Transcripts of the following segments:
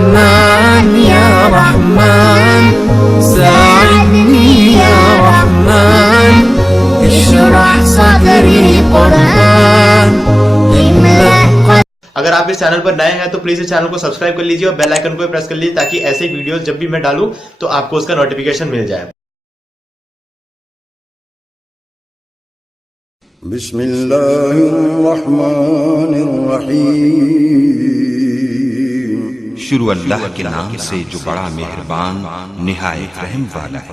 رحمن يا رحمن ساعدني يا رحمن اشرح صدري قرآن املأ अगर आप इस चैनल पर नए हैं तो प्लीज इस चैनल को सब्सक्राइब कर लीजिए और बेल आइकन को प्रेस कर लीजिए ताकि ऐसे वीडियोस जब भी मैं डालूं तो आपको उसका नोटिफिकेशन मिल जाए। बिस्मिल्लाहिर्रहमानिर्रहीम। शुरू अल्लाह के नाम से जो बड़ा मेहरबान निहायत रहम वाला है।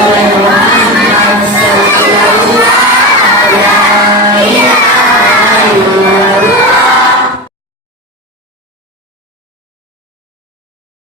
Amin.